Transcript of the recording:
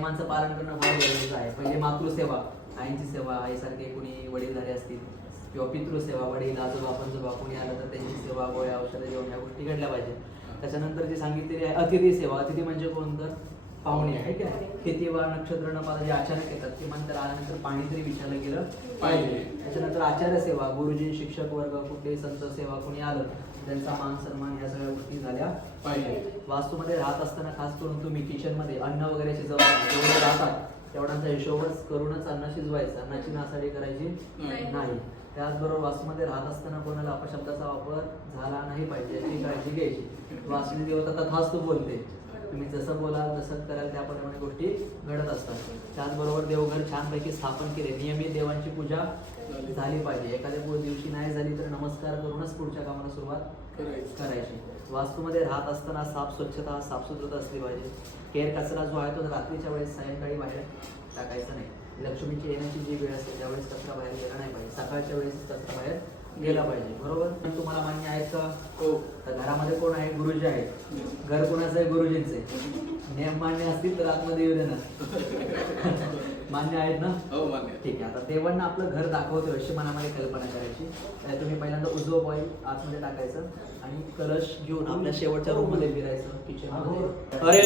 नियमांचं पालन करणं फार गरजेचं आहे. पहिले मातृसेवा, आईंची सेवा, आईसारखे कोणी वडीलधारे असतील किंवा पितृसेवा, वडील आजोबा पंजोबा कोणी आलं तर त्यांची सेवा, गोळ्या औषधं जेवण या गोष्टी घडल्या पाहिजे. त्याच्यानंतर जी सांगितलेली आहे अतिथी सेवा. अतिथी म्हणजे कोणतं? पाहुणे आहे की नाही. तिथी वा नक्षत्र न पाहता जे अचानक येतात किमान तर आल्यानंतर पाणी तरी विचारलं गेलं पाहिजे. त्याच्यानंतर आचार्य सेवा, गुरुजी, शिक्षक वर्ग, कुठे संत सेवा कोणी आलं त्यांचा मान सन्मान ह्या सगळ्या गोष्टी झाल्या पाहिजे. वास्तूमध्ये राहत असताना खास करून तुम्ही किचनमध्ये अन्न वगैरे शिजवताना जेवढे राहतात तेवढ्यांचा हिशोबच करूनच अन्न शिजवायचं, अन्नाची नासाडी करायची नाही. त्याचबरोबर वास्तूमध्ये राहत असताना कोणाला अपशब्दाचा वापर झाला नाही पाहिजे याची काळजी घ्यायची. वास्तू देवता तथास्तु बोलते, तुम्ही जसं बोलाल जसं कराल त्याप्रमाणे गोष्टी घडत असतात. त्याचबरोबर देवघर छानपैकी स्थापन केले, नियमित देवांची पूजा झाली पाहिजे. एखाद्या दिवशी नाही झाली तर नमस्कार करूनच पुढच्या कामाला सुरुवात करायची. वास्तूमध्ये राहत असताना स्वच्छता साफसुथरता असली पाहिजे. केर कचरा जो आहे तो रात्रीच्या वेळेस सायंकाळी बाहेर टाकायचा नाही. लक्ष्मीची येण्याची जी वेळ असते त्यावेळेस कचरा बाहेर गेला नाही पाहिजे. सकाळच्या वेळेस कचरा बाहेर गेला पाहिजे. बरोबर. पण तुम्हाला मान्य आहेत का? हो. तर घरामध्ये कोण आहे? गुरुजी आहेत. घर कोणाचं आहे? गुरुजींचे. नियम मान्य असतील तर आतमध्ये येऊ देणार. मान्य आहेत ना? हो मान्य. ठीक आहे. आता देवांना आपलं घर दाखवतोय अशी मनामध्ये कल्पना करायची. तुम्ही पहिल्यांदा उजवं पाय आतमध्ये टाकायचं आणि कलश घेऊन आपल्या शेवटच्या रूम मध्ये फिरायचं किचन मध्ये. हरे